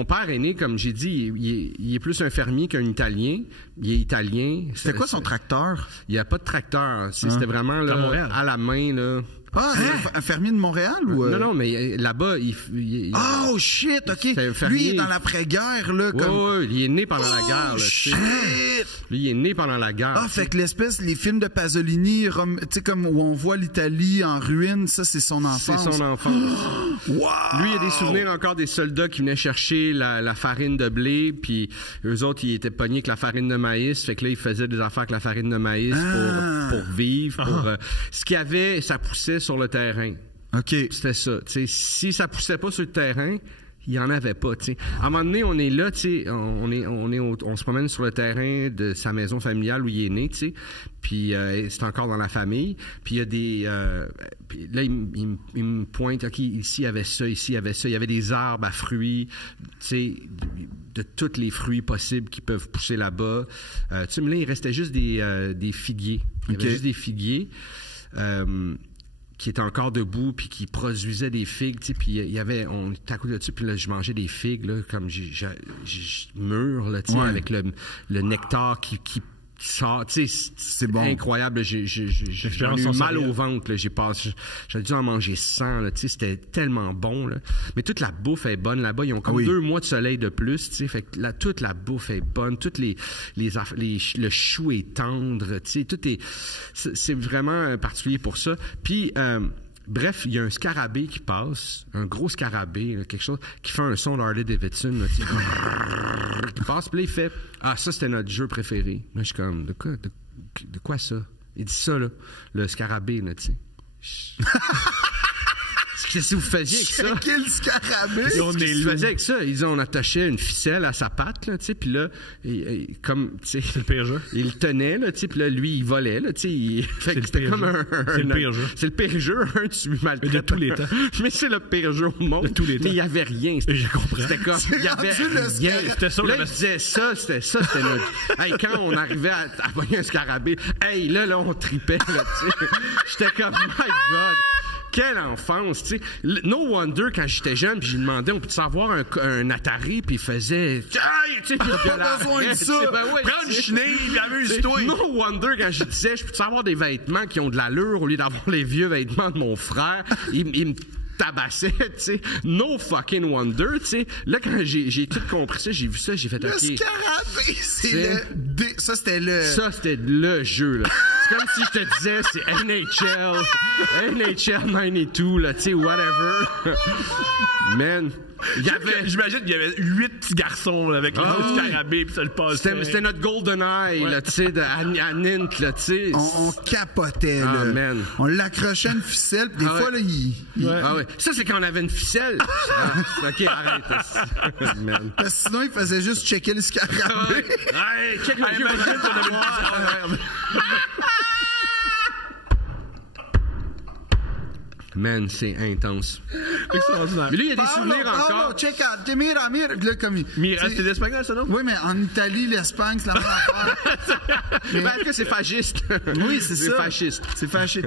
mon père est né, comme j'ai dit, il est plus un fermier qu'un Italien. Il est italien. C'était quoi son tracteur? Il n'y a pas de tracteur. C'était vraiment là, à la main, là. Ah, un fermier de Montréal ou Non, mais là-bas, oh shit, OK. Lui, il est dans l'après-guerre, là. Oui, il est né pendant la guerre, là. Shit! Lui, il est né pendant la guerre. Ah, fait que les films de Pasolini, tu sais, comme où on voit l'Italie en ruine, ça, c'est son enfance. C'est son enfance. Wow! Lui, il a des souvenirs encore des soldats qui venaient chercher la farine de blé, puis eux autres, ils étaient pognés avec la farine de maïs. Fait que là, ils faisaient des affaires avec la farine de maïs pour vivre. Ce qu'il y avait, ça poussait sur le terrain. OK. C'était ça. T'sais, si ça poussait pas sur le terrain, il n'y en avait pas. T'sais. À un moment donné, on est là, on se promène sur le terrain de sa maison familiale où il est né, puis c'est encore dans la famille. Puis il y a des... puis là, il me pointe, OK, ici, il y avait ça, ici, il y avait ça. Il y avait des arbres à fruits, de tous les fruits possibles qui peuvent pousser là-bas. Mais là, il restait juste des figuiers. Il y avait juste des figuiers. Qui étaient encore debout, puis qui produisaient des figues, puis il y avait, on était à côté de ça, puis là, je mangeais des figues, là, comme mûres, là, avec le nectar qui sort, c'est bon. Incroyable, j'ai eu mal au ventre, là, j'ai dû en manger 100, là, c'était tellement bon, là. Mais toute la bouffe est bonne là-bas, ils ont comme 2 mois de soleil de plus, fait que là, toute la bouffe est bonne, le chou est tendre, c'est vraiment particulier pour ça. Puis, bref, il y a un scarabée qui passe, un gros scarabée, là, quelque chose, qui fait un son d'Harley Davidson, là, qui passe, puis là, il fait « Ah, ça, c'était notre jeu préféré. » Là, je suis comme « De quoi ça? » Il dit ça, là, le scarabée, là, tu sais. Qu'est-ce que vous faisiez avec ça? Quel scarabée! Qu'est-ce qu'ils faisaient avec ça? Ils ont attaché une ficelle à sa patte, là, tu sais, puis là, comme, tu sais... C'est le pire jeu. Il le tenait, là, tu sais, puis là, lui, il volait, là, tu sais. C'est le pire jeu. C'est le pire jeu. C'est le pire jeu, tu maltraites. De tous les temps. Mais c'est le pire jeu au monde. De tous les temps. Mais il n'y avait rien. Je comprends. C'était comme, il y avait rien. C'était ça. Là, il disait c'était notre... Hey, quand on arrivait à voyer un scarabée, hey, là, on tripait, là, tu sais. J'étais comme, my God! Quelle enfance, tu sais. No wonder, quand j'étais jeune, puis j'ai demandé, on peut-tu avoir un Atari, puis il faisait... Aïe, tu sais, pas besoin de ça. Prends une chenille, amuse-toi. No wonder, quand je disais, je peux-tu avoir des vêtements qui ont de l'allure au lieu d'avoir les vieux vêtements de mon frère? Il me tabassait, tu sais. No fucking wonder, tu sais. Là, quand j'ai tout compris ça, j'ai vu ça, j'ai fait... Le scarabée, ça, c'était le jeu, là. C'est comme si je te disais, c'est NHL 92, là, tu sais, whatever. Man, j'imagine qu'il y avait 8 petits garçons là, avec le scarabée puis ça le passait. C'était notre GoldenEye, là, tu sais, à Nint, là, tu sais. On capotait, là. Man. On l'accrochait à une ficelle, puis des fois, là, Ah ouais. Ça, c'est quand on avait une ficelle. OK, arrête. Man. Parce que sinon, il faisait juste checker le scarabée. Ouais, check le jeu. Man, c'est intense. Extraordinaire. Mais lui, il y a des souvenirs encore. Non, check out. Mira. Là, comme c'est l'espagnol, ça, non? Oui, mais en Italie, l'Espagne, c'est la même affaire. Est-ce que c'est fasciste? Oui, c'est ça. Fasciste. C'est fasciste.